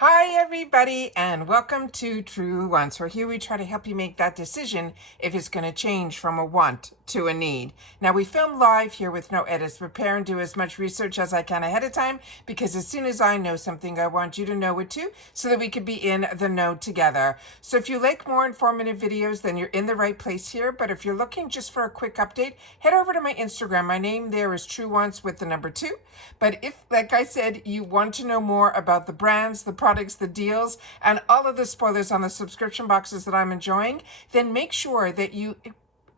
Hi everybody and welcome to Truewants, where here we try to help you make that decision if it's going to change from a want to a need. Now we film live here with no edits. Prepare and do as much research as I can ahead of time, because as soon as I know something, I want you to know it too, so that we can be in the know together. So if you like more informative videos, then you're in the right place here. But if you're looking just for a quick update, head over to my Instagram. My name there is Truewants with the number 2. But if, like I said, you want to know more about the brands, the products, the deals, and all of the spoilers on the subscription boxes that I'm enjoying, then make sure that you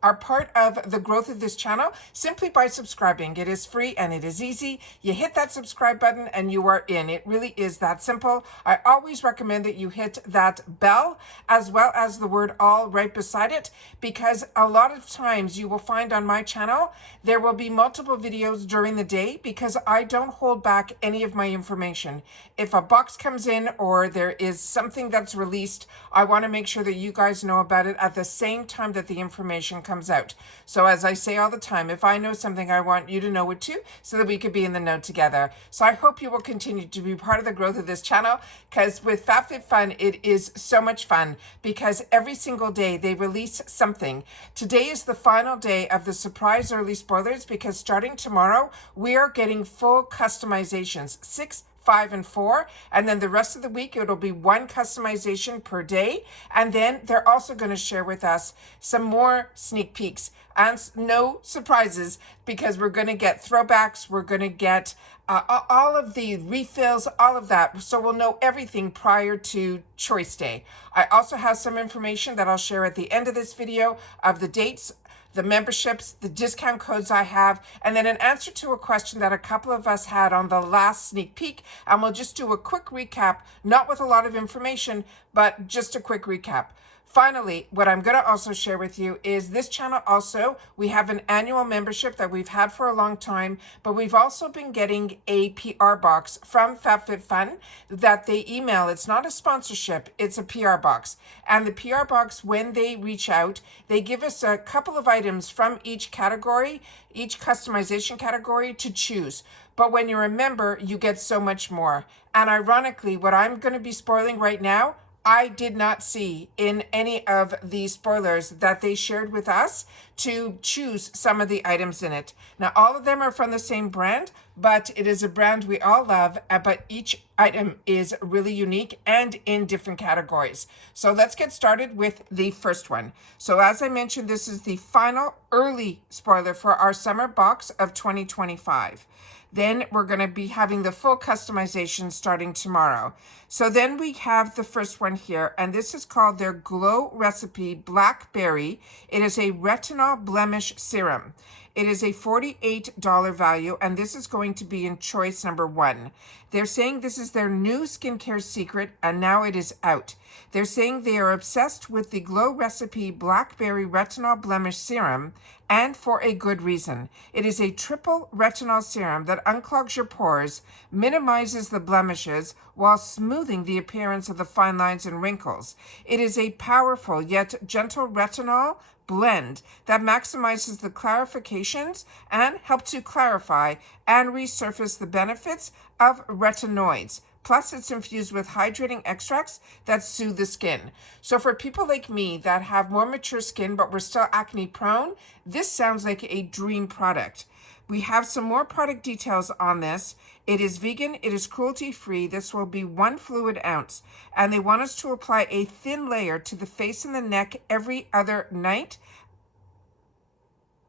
are part of the growth of this channel simply by subscribing. It is free and it is easy. You hit that subscribe button and you are in. It really is that simple. I always recommend that you hit that bell as well as the word all right beside it, because a lot of times you will find on my channel there will be multiple videos during the day, because I don't hold back any of my information. If a box comes in or there is something that's released, I want to make sure that you guys know about it at the same time that the information comes out. So as I say all the time, if I know something, I want you to know it too, so that we could be in the know together. So I hope you will continue to be part of the growth of this channel, because with FabFitFun, it is so much fun, because every single day they release something. Today is the final day of the surprise early spoilers, because starting tomorrow, we are getting full customizations, 6, 5, and 4, and then the rest of the week it'll be 1 customization per day. And then they're also going to share with us some more sneak peeks and no surprises, because we're going to get throwbacks, we're going to get all of the refills, all of that, so we'll know everything prior to choice day. I also have some information that I'll share at the end of this video of the dates, the memberships, the discount codes I have, and then an answer to a question that a couple of us had on the last sneak peek. And we'll just do a quick recap, not with a lot of information, but just a quick recap. Finally, what I'm going to also share with you is this channel also, we have an annual membership that we've had for a long time, but we've also been getting a PR box from FabFitFun that they email. It's not a sponsorship, it's a PR box. And the PR box, when they reach out, they give us a couple of items from each category, each customization category to choose. But when you're a member, you get so much more. And ironically, what I'm going to be spoiling right now, I did not see in any of the spoilers that they shared with us to choose some of the items in it. Now, all of them are from the same brand, but it is a brand we all love, but each item is really unique and in different categories. So let's get started with the first one. So as I mentioned, this is the final early spoiler for our summer box of 2025. Then we're going to be having the full customization starting tomorrow. So then we have the first one here, and this is called their Glow Recipe Blackberry. It is a retinol blemish serum. It is a $48 value, and this is going to be in choice number 1. They're saying this is their new skincare secret, and now it is out. They're saying they are obsessed with the Glow Recipe Blackberry Retinol Blemish Serum, and for a good reason. It is a triple retinol serum that unclogs your pores, minimizes the blemishes, while smoothing the appearance of the fine lines and wrinkles. It is a powerful yet gentle retinol blend that maximizes the clarifications and helps to clarify and resurface the benefits of retinoids. Plus, it's infused with hydrating extracts that soothe the skin. So for people like me that have more mature skin but we're still acne prone, this sounds like a dream product. We have some more product details on this. It is vegan, it is cruelty-free. This will be 1 fluid ounce. And they want us to apply a thin layer to the face and the neck every other night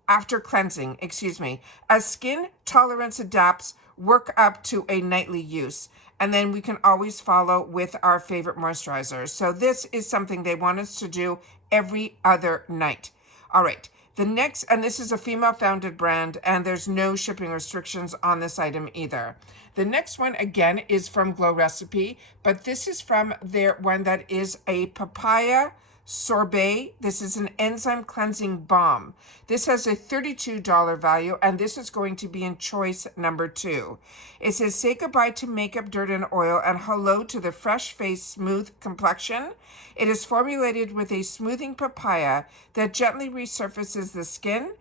after cleansing, As skin tolerance adapts, work up to a nightly use. And then we can always follow with our favorite moisturizer. So this is something they want us to do every other night. All right. The next, and this is a female-founded brand, and there's no shipping restrictions on this item either. The next one, again, is from Glow Recipe, but this is from their one that is a papaya sorbet. This is an enzyme cleansing balm. This has a $32 value, and this is going to be in choice number 2. It says, say goodbye to makeup, dirt, and oil, and hello to the fresh face, smooth complexion. It is formulated with a smoothing papaya that gently resurfaces the skin.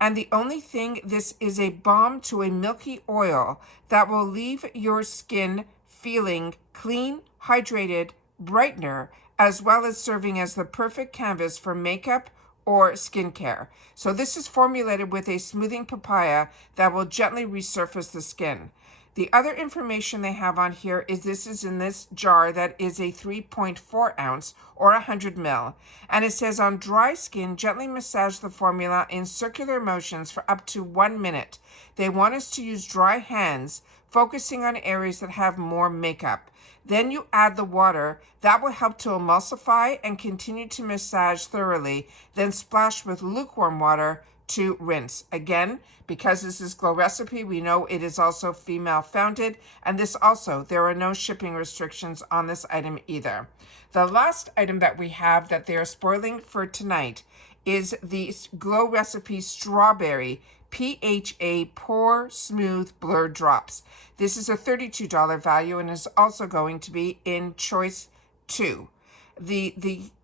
And the only thing, this is a balm to a milky oil that will leave your skin feeling clean, hydrated brightener, as well as serving as the perfect canvas for makeup or skincare. So this is formulated with a smoothing papaya that will gently resurface the skin. The other information they have on here is this is in this jar that is a 3.4 ounce or 100 ml. And it says on dry skin, gently massage the formula in circular motions for up to 1 minute. They want us to use dry hands, focusing on areas that have more makeup. Then you add the water. That will help to emulsify and continue to massage thoroughly. Then splash with lukewarm water to rinse. Again, because this is Glow Recipe, we know it is also female founded, and this also, there are no shipping restrictions on this item either. The last item that we have that they are spoiling for tonight is the Glow Recipe Strawberry PHA Pore Smooth Blur Drops. This is a $32 value and is also going to be in choice 2.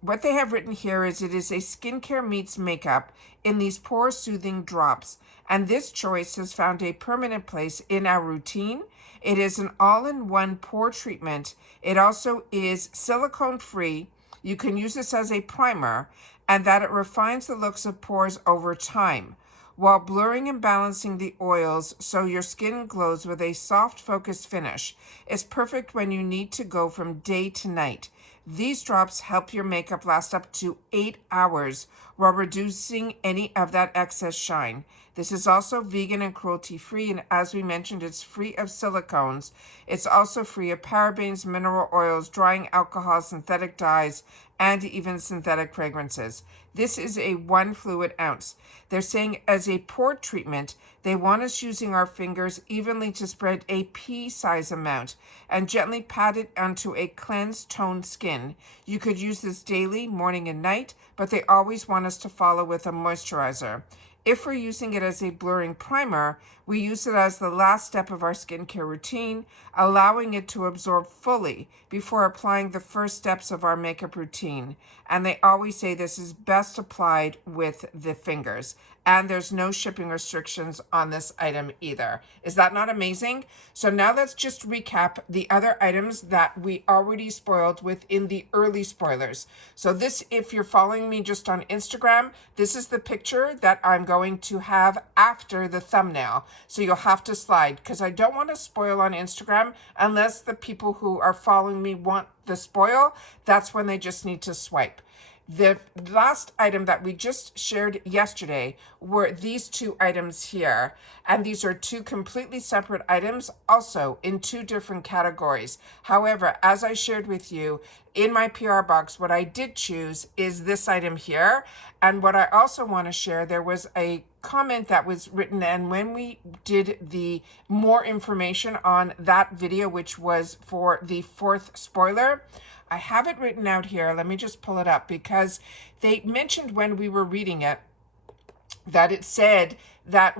What they have written here is it is a skincare meets makeup in these pore soothing drops, and this choice has found a permanent place in our routine. It is an all-in-one pore treatment. It also is silicone free. You can use this as a primer, and that it refines the looks of pores over time while blurring and balancing the oils so your skin glows with a soft focused finish. It's perfect when you need to go from day to night. These drops help your makeup last up to 8 hours while reducing any of that excess shine. This is also vegan and cruelty-free, and as we mentioned, it's free of silicones. It's also free of parabens, mineral oils, drying alcohol, synthetic dyes, and even synthetic fragrances. This is a 1 fluid ounce. They're saying as a pore treatment, they want us using our fingers evenly to spread a pea-size amount and gently pat it onto a cleansed, toned skin. You could use this daily, morning and night, but they always want us to follow with a moisturizer. If we're using it as a blurring primer, we use it as the last step of our skincare routine, allowing it to absorb fully before applying the first steps of our makeup routine. And they always say this is best applied with the fingers. And there's no shipping restrictions on this item either. Is that not amazing? So now let's just recap the other items that we already spoiled within the early spoilers. So this, if you're following me just on Instagram, this is the picture that I'm going to have after the thumbnail. So you'll have to slide because I don't want to spoil on Instagram unless the people who are following me want the spoil. That's when they just need to swipe. The last item that we just shared yesterday were these 2 items here. And these are 2 completely separate items, also in 2 different categories. However, as I shared with you in my PR box, what I did choose is this item here. And what I also want to share, there was a comment that was written, and when we did the more information on that video, which was for the 4th spoiler, I have it written out here. Let me just pull it up because they mentioned when we were reading it that it said that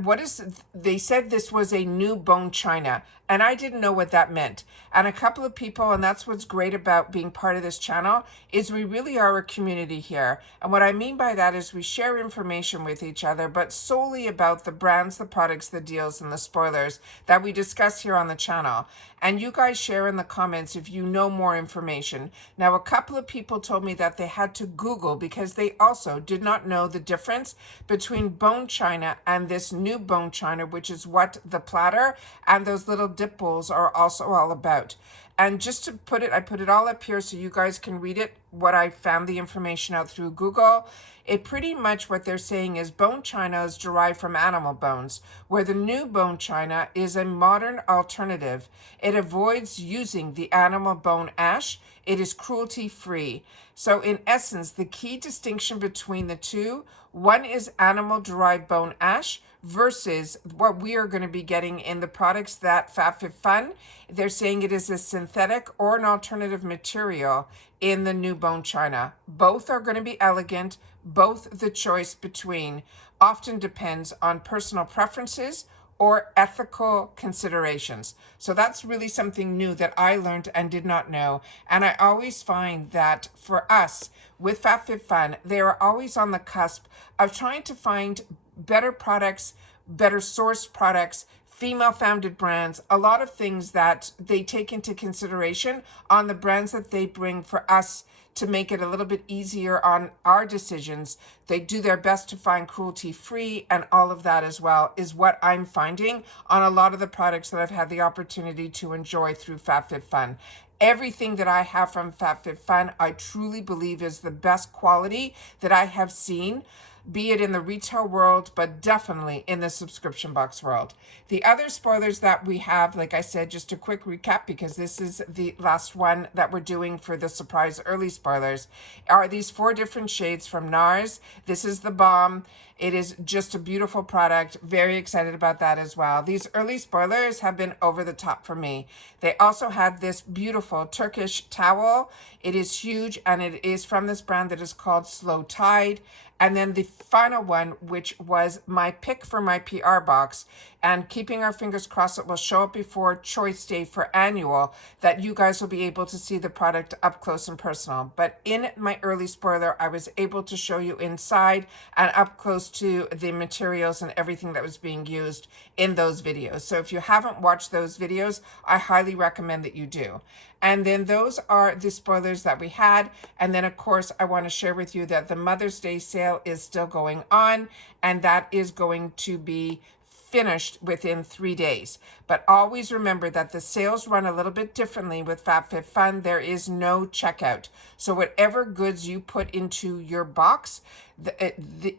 they said this was a new bone china, and I didn't know what that meant. And a couple of people, and that's what's great about being part of this channel, is we really are a community here. And what I mean by that is we share information with each other, but solely about the brands, the products, the deals, and the spoilers that we discuss here on the channel. And you guys share in the comments if you know more information. Now, a couple of people told me that they had to Google because they also did not know the difference between bone china and this new bone china, which is what the platter and those little dip bowls are also all about. And just to put it, I put it all up here so you guys can read it, what I found the information out through Google. It pretty much what they're saying is bone china is derived from animal bones, where the new bone china is a modern alternative. It avoids using the animal bone ash. It is cruelty-free. So in essence, the key distinction between the two, one is animal-derived bone ash versus what we are going to be getting in the products that FabFitFun. They're saying it is a synthetic or an alternative material in the new bone china. Both are going to be elegant. Both the choice between often depends on personal preferences or ethical considerations. So that's really something new that I learned and did not know. And I always find that for us with FabFitFun, they are always on the cusp of trying to find better products, better sourced products, female-founded brands, a lot of things that they take into consideration on the brands that they bring for us to make it a little bit easier on our decisions. They do their best to find cruelty-free, and all of that as well is what I'm finding on a lot of the products that I've had the opportunity to enjoy through FabFitFun. Everything that I have from FabFitFun, I truly believe is the best quality that I have seen, be it in the retail world, but definitely in the subscription box world. The other spoilers that we have, like I said, just a quick recap, because this is the last one that we're doing for the surprise early spoilers, are these 4 different shades from NARS. This is the balm. It is just a beautiful product. Very excited about that as well. These early spoilers have been over the top for me. They also have this beautiful Turkish towel. It is huge, and it is from this brand that is called Slowtide. And then the final one, which was my pick for my PR box, and keeping our fingers crossed it will show up before Choice Day for annual, that you guys will be able to see the product up close and personal. But in my early spoiler, I was able to show you inside and up close to the materials and everything that was being used in those videos. So if you haven't watched those videos, I highly recommend that you do. And then those are the spoilers that we had. And then, of course, I want to share with you that the Mother's Day sale is still going on, and that is going to be finished within 3 days. But always remember that the sales run a little bit differently with FabFitFun. There is no checkout. So whatever goods you put into your box,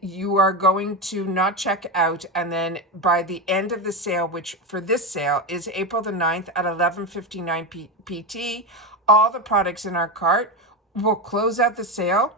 you are going to not check out, and then by the end of the sale, which for this sale is April the 9th at 11:59 PT, all the products in our cart will close out the sale,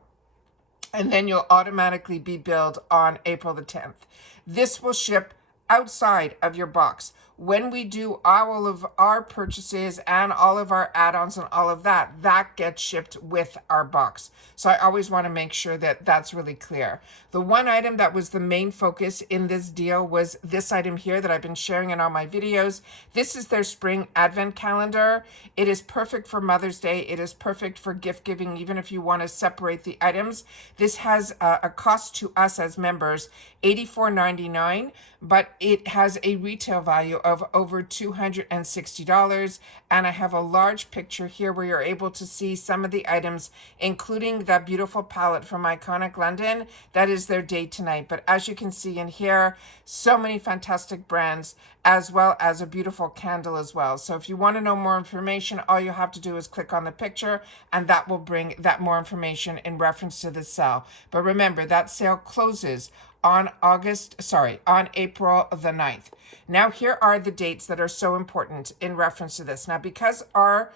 and then you'll automatically be billed on April the 10th. This will ship outside of your box. When we do all of our purchases and all of our add-ons and all of that, that gets shipped with our box. So I always want to make sure that that's really clear. The one item that was the main focus in this deal was this item here that I've been sharing in all my videos. This is their spring advent calendar. It is perfect for Mother's Day. It is perfect for gift giving, even if you want to separate the items. This has a cost to us as members, $84.99, but it has a retail value of over $260. And I have a large picture here where you're able to see some of the items, including that beautiful palette from Iconic London. That is their day tonight. But as you can see in here, so many fantastic brands, as well as a beautiful candle as well. So if you want to know more information, all you have to do is click on the picture, and that will bring that more information in reference to the sale. But remember, that sale closes on April the 9th. Now, here are the dates that are so important in reference to this. Now, because our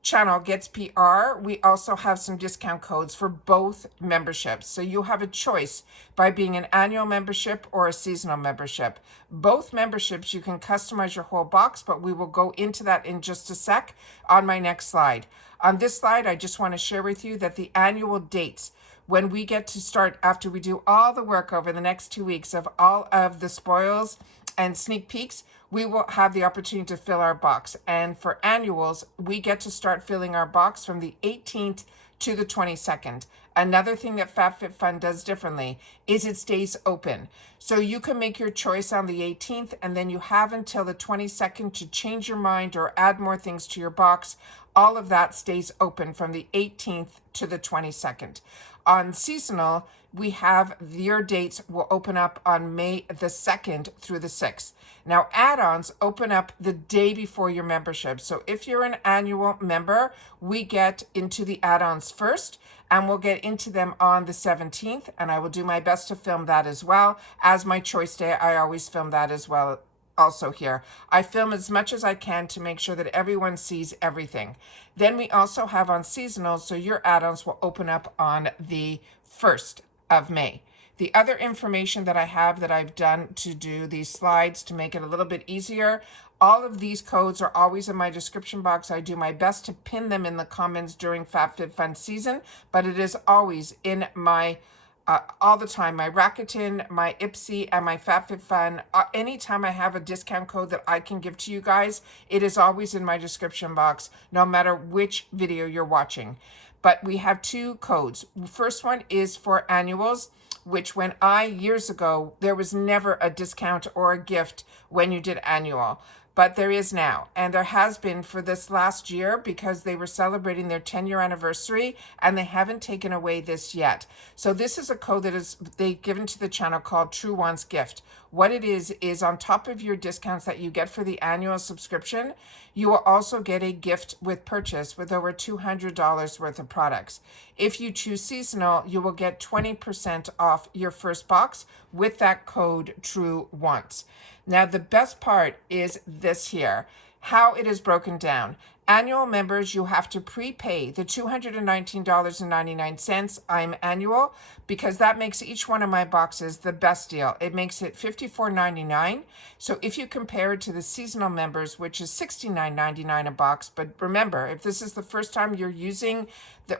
channel gets PR, we also have some discount codes for both memberships. So you have a choice by being an annual membership or a seasonal membership. Both memberships, you can customize your whole box, but we will go into that in just a sec on my next slide. On this slide, I just want to share with you that the annual dates, when we get to start, after we do all the work over the next 2 weeks of all of the spoils and sneak peeks, we will have the opportunity to fill our box. And for annuals, we get to start filling our box from the 18th to the 22nd. Another thing that FabFitFun does differently is it stays open. So you can make your choice on the 18th, and then you have until the 22nd to change your mind or add more things to your box. All of that stays open from the 18th to the 22nd. On seasonal, we have your dates will open up on May the 2nd through the 6th. Now, add-ons open up the day before your membership. So if you're an annual member, we get into the add-ons first, and we'll get into them on the 17th. And I will do my best to film that as well. As my choice day, I always film that as well. Also here, I film as much as I can to make sure that everyone sees everything. Then we also have on seasonal, so your add-ons will open up on the 1st of May. The other information that I have that I've done to do these slides to make it a little bit easier, all of these codes are always in my description box. I do my best to pin them in the comments during FabFitFun season, but it is always in my all the time, my Rakuten, my Ipsy, and my FabFitFun. Anytime I have a discount code that I can give to you guys, it is always in my description box, no matter which video you're watching. But we have 2 codes. First one is for annuals. which years ago, there was never a discount or a gift when you did annual. But there is now, and there has been for this last year because they were celebrating their 10-year anniversary and they haven't taken away this yet. So this is a code that they've given to the channel called Truewants Gift. What it is on top of your discounts that you get for the annual subscription, you will also get a gift with purchase with over $200 worth of products. If you choose seasonal, you will get 20% off your first box with that code Truewants. Now, the best part is this here, how it is broken down. Annual members, you have to prepay the $219.99. I'm annual because that makes each one of my boxes the best deal. It makes it $54.99. So if you compare it to the seasonal members, which is $69.99 a box, but remember, if this is the first time you're using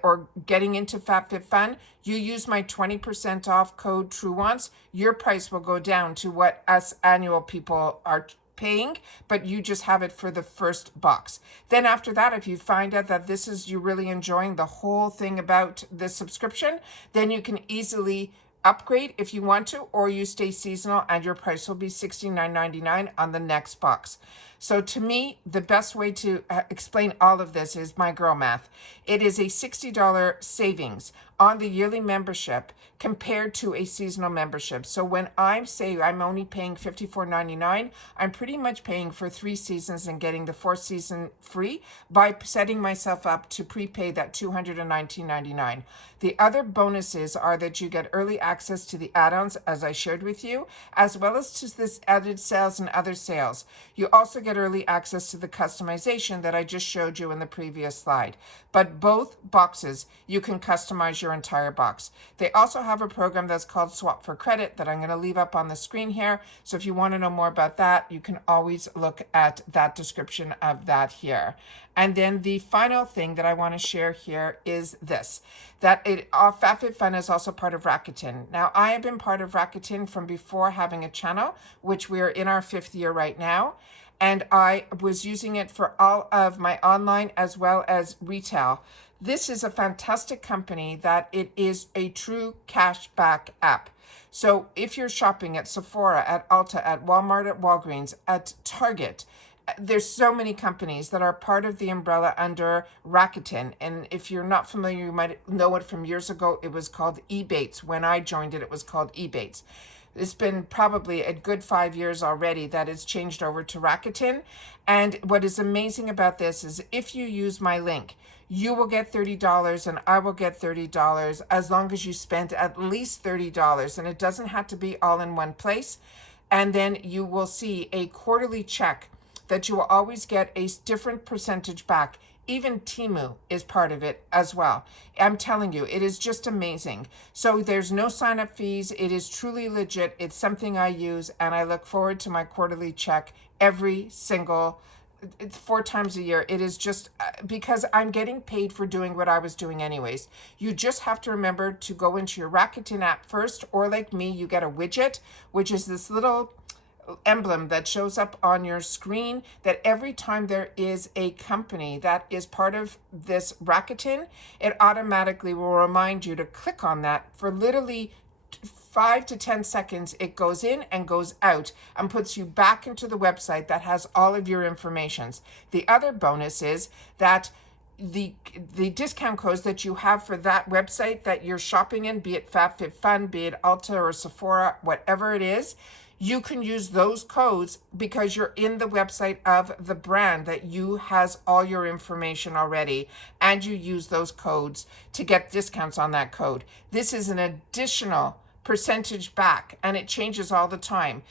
or getting into FabFitFun, you use my 20% off code Truewants, your price will go down to what us annual people are paying, but you just have it for the first box. Then after that, if you find out that you're really enjoying the whole thing about this subscription, then you can easily upgrade if you want to, or you stay seasonal and your price will be $69.99 on the next box. So to me, the best way to explain all of this is my girl math. It is a $60 savings on the yearly membership compared to a seasonal membership. So when I say I'm only paying $54.99, I'm pretty much paying for 3 seasons and getting the 4th season free by setting myself up to prepay that $219.99. The other bonuses are that you get early access to the add-ons, as I shared with you, as well as to this added sales and other sales. You also get early access to the customization that I just showed you in the previous slide. But both boxes, you can customize your entire box. They also have a program that's called Swap for Credit that I'm going to leave up on the screen here. So if you want to know more about that, you can always look at that description of that here. And then the final thing that I want to share here is this, that FabFitFun is also part of Rakuten. Now, I have been part of Rakuten from before having a channel, which we're in our 5th year right now. And I was using it for all of my online as well as retail. This is a fantastic company that it is a true cashback app. So if you're shopping at Sephora, at Ulta, at Walmart, at Walgreens, at Target, there's so many companies that are part of the umbrella under Rakuten. And if you're not familiar, you might know it from years ago. It was called Ebates. When I joined it, it was called Ebates. It's been probably a good 5 years already that it's changed over to Rakuten. And what is amazing about this is if you use my link, you will get $30 and I will get $30 as long as you spend at least $30. And it doesn't have to be all in one place. And then you will see a quarterly check that you will always get a different percentage back. Even Temu is part of it as well. I'm telling you, it is just amazing. So there's no sign-up fees. It is truly legit. It's something I use, and I look forward to my quarterly check every single 4 times a year. It is just because I'm getting paid for doing what I was doing anyways. You just have to remember to go into your Rakuten app first, or like me, you get a widget, which is this little emblem that shows up on your screen that every time there is a company that is part of this Rakuten, it automatically will remind you to click on that for literally 5 to 10 seconds. It goes in and goes out and puts you back into the website that has all of your informations. The other bonus is that the discount codes that you have for that website that you're shopping in, be it FabFitFun, be it Ulta or Sephora, whatever it is, you can use those codes because you're in the website of the brand that has all your information already, and you use those codes to get discounts on that code. This is an additional percentage back, and it changes all the time.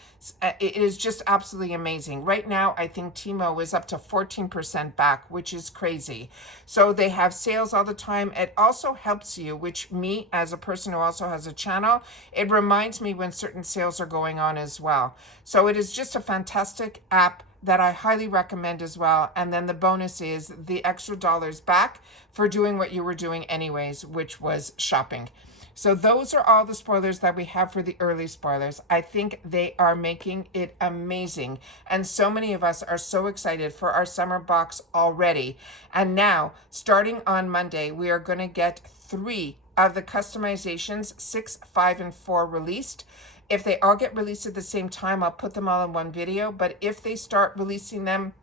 It is just absolutely amazing. Right now, I think Temu is up to 14% back, which is crazy. So they have sales all the time. It also helps you, which me as a person who also has a channel, it reminds me when certain sales are going on as well. So it is just a fantastic app that I highly recommend as well. And then the bonus is the extra dollars back for doing what you were doing anyways, which was shopping. So those are all the spoilers that we have for the early spoilers. I think they are making it amazing. And so many of us are so excited for our summer box already. And now, starting on Monday, we are going to get 3 of the customizations, 6, 5, and 4 released. If they all get released at the same time, I'll put them all in one video. But if they start releasing them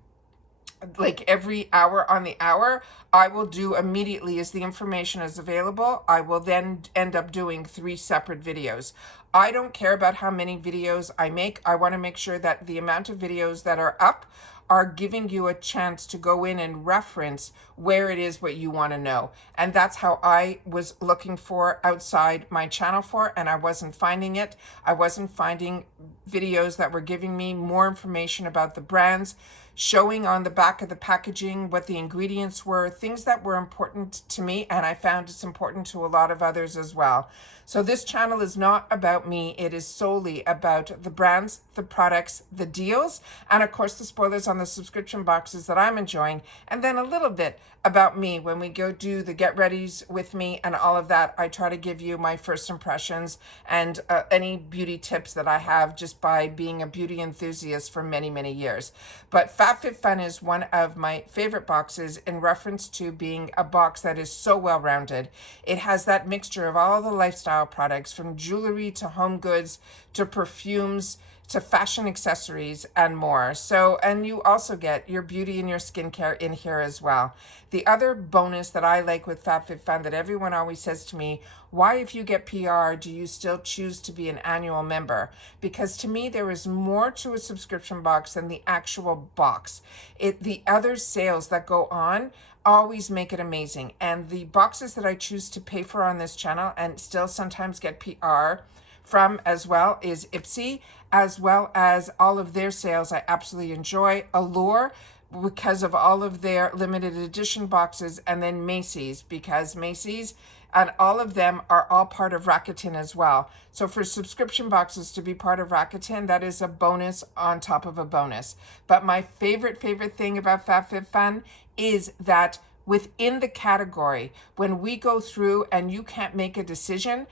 like every hour on the hour, I will do immediately as the information is available. I will then end up doing 3 separate videos. I don't care about how many videos I make. I want to make sure that the amount of videos that are up are giving you a chance to go in and reference where it is what you want to know. And that's how I was looking for outside my channel for, and I wasn't finding it. I wasn't finding videos that were giving me more information about the brands, showing on the back of the packaging what the ingredients were, things that were important to me, and I found it's important to a lot of others as well. So this channel is not about me. It is solely about the brands, the products, the deals, and of course the spoilers on the subscription boxes that I'm enjoying, and then a little bit about me when we go do the get readies with me and all of that. I try to give you my first impressions and any beauty tips that I have just by being a beauty enthusiast for many, many years. But FabFitFun is one of my favorite boxes in reference to being a box that is so well-rounded. It has that mixture of all the lifestyle products, from jewelry to home goods to perfumes to fashion accessories and more. So, and you also get your beauty and your skincare in here as well. The other bonus that I like with FabFitFun that everyone always says to me, why, if you get PR, do you still choose to be an annual member? Because to me, there is more to a subscription box than the actual box. The other sales that go on always make it amazing. And the boxes that I choose to pay for on this channel and still sometimes get PR from as well is Ipsy, as well as all of their sales I absolutely enjoy. Allure, because of all of their limited edition boxes, and then Macy's, because Macy's and all of them are all part of Rakuten as well. So for subscription boxes to be part of Rakuten, that is a bonus on top of a bonus. But my favorite thing about FabFitFun is that within the category, when we go through and you can't make a decision,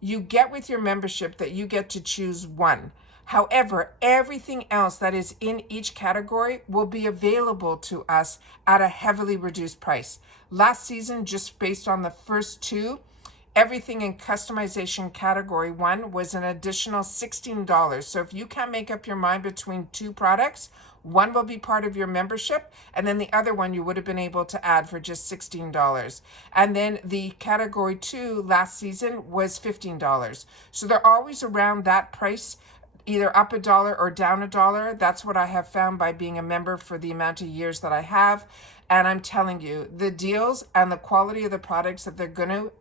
you get with your membership that you get to choose one. However, everything else that is in each category will be available to us at a heavily reduced price. Last season, just based on the first 2, everything in customization category 1 was an additional $16. So if you can't make up your mind between 2 products, one will be part of your membership, and then the other one you would have been able to add for just $16. And then the category 2 last season was $15. So they're always around that price, either up $1 or down $1. That's what I have found by being a member for the amount of years that I have. And I'm telling you, the deals and the quality of the products that they're going to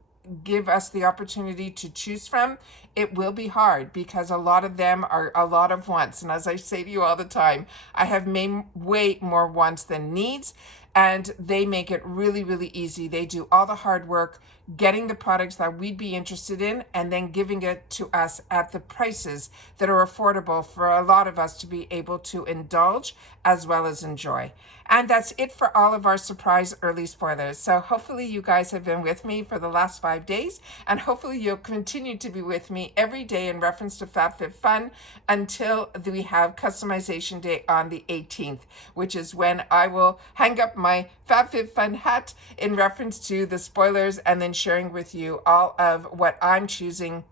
give us the opportunity to choose from, it will be hard because a lot of them are a lot of wants. And as I say to you all the time, I have made way more wants than needs, and they make it really, really easy. They do all the hard work getting the products that we'd be interested in and then giving it to us at the prices that are affordable for a lot of us to be able to indulge as well as enjoy. And that's it for all of our surprise early spoilers. So hopefully you guys have been with me for the last 5 days, and hopefully you'll continue to be with me every day in reference to FabFitFun until we have customization day on the 18th, which is when I will hang up my FabFitFun hat in reference to the spoilers and then sharing with you all of what I'm choosing,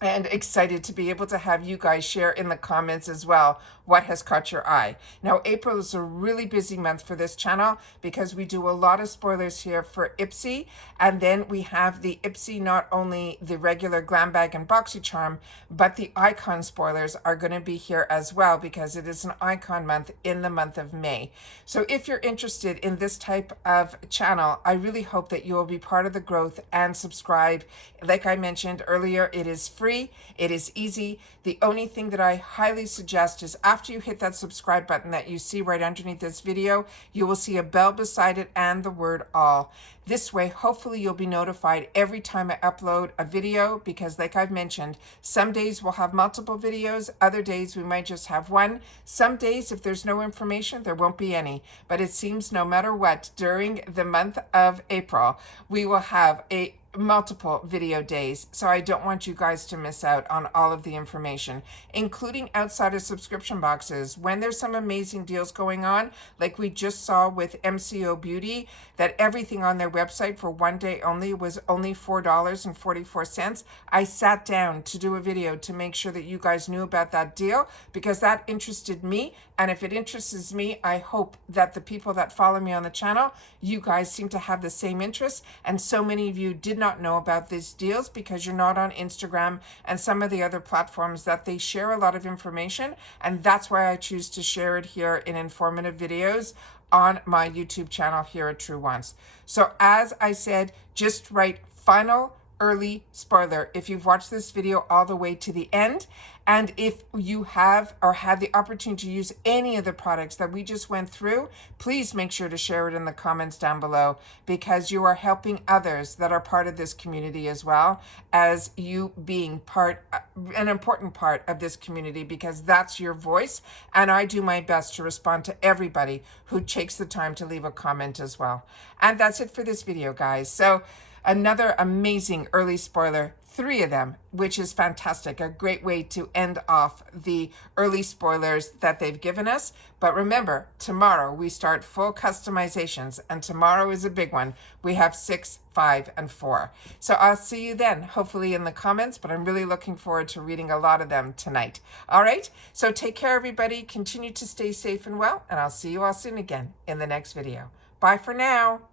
and excited to be able to have you guys share in the comments as well what has caught your eye. Now, April is a really busy month for this channel because we do a lot of spoilers here for Ipsy, and then we have the Ipsy, not only the regular Glam Bag and BoxyCharm, but the icon spoilers are going to be here as well because it is an icon month in the month of May. So if you're interested in this type of channel, I really hope that you will be part of the growth and subscribe. Like I mentioned earlier, it is free, it is easy. The only thing that I highly suggest is after you hit that subscribe button that you see right underneath this video, you will see a bell beside it and the word all. This way, hopefully you'll be notified every time I upload a video, because like I've mentioned, some days we'll have multiple videos, other days we might just have one. Some days, if there's no information, there won't be any. But it seems no matter what, during the month of April, we will have a multiple video days, so I don't want you guys to miss out on all of the information, including outside of subscription boxes. When there's some amazing deals going on, like we just saw with MCO Beauty, that everything on their website for one day only was only $4.44. I sat down to do a video to make sure that you guys knew about that deal, because that interested me, and if it interests me, I hope that the people that follow me on the channel, you guys seem to have the same interests, and so many of you did not know about these deals because you're not on Instagram and some of the other platforms that they share a lot of information, and that's why I choose to share it here in informative videos on my YouTube channel here at Truewants. So as I said, just write final early spoiler if you've watched this video all the way to the end. And if you have or had the opportunity to use any of the products that we just went through, please make sure to share it in the comments down below, because you are helping others that are part of this community as well, as you being an important part of this community, because that's your voice. And I do my best to respond to everybody who takes the time to leave a comment as well. And that's it for this video, guys. So another amazing early spoiler, 3 of them, which is fantastic. A great way to end off the early spoilers that they've given us. But remember, tomorrow we start full customizations, and tomorrow is a big one. We have 6, 5, and 4. So I'll see you then, hopefully in the comments, but I'm really looking forward to reading a lot of them tonight. All right, so take care, everybody. Continue to stay safe and well, and I'll see you all soon again in the next video. Bye for now.